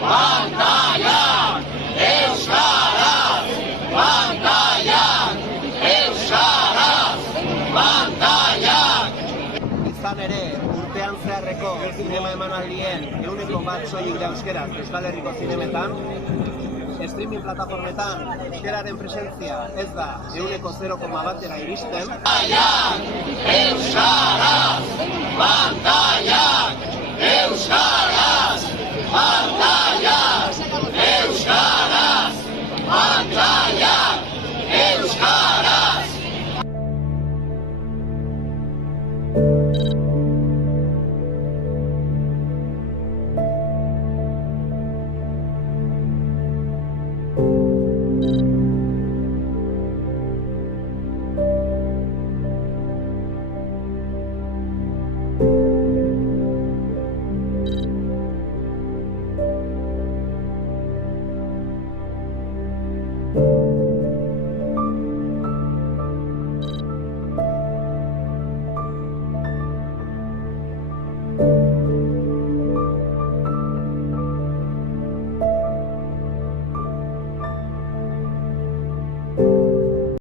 Pantaiak, euskaraz! Pantaiak, euskaraz! Pantaiak! Izan ere, urtean zeharreko zinema emanaldien 100% soilik da euskeraz Euskal Herriko zinemetan, streaming plataformetan euskararen presentzia ez da 0,1%era iristen. Pantaiak, euskaraz! Pantaiak, euskaraz!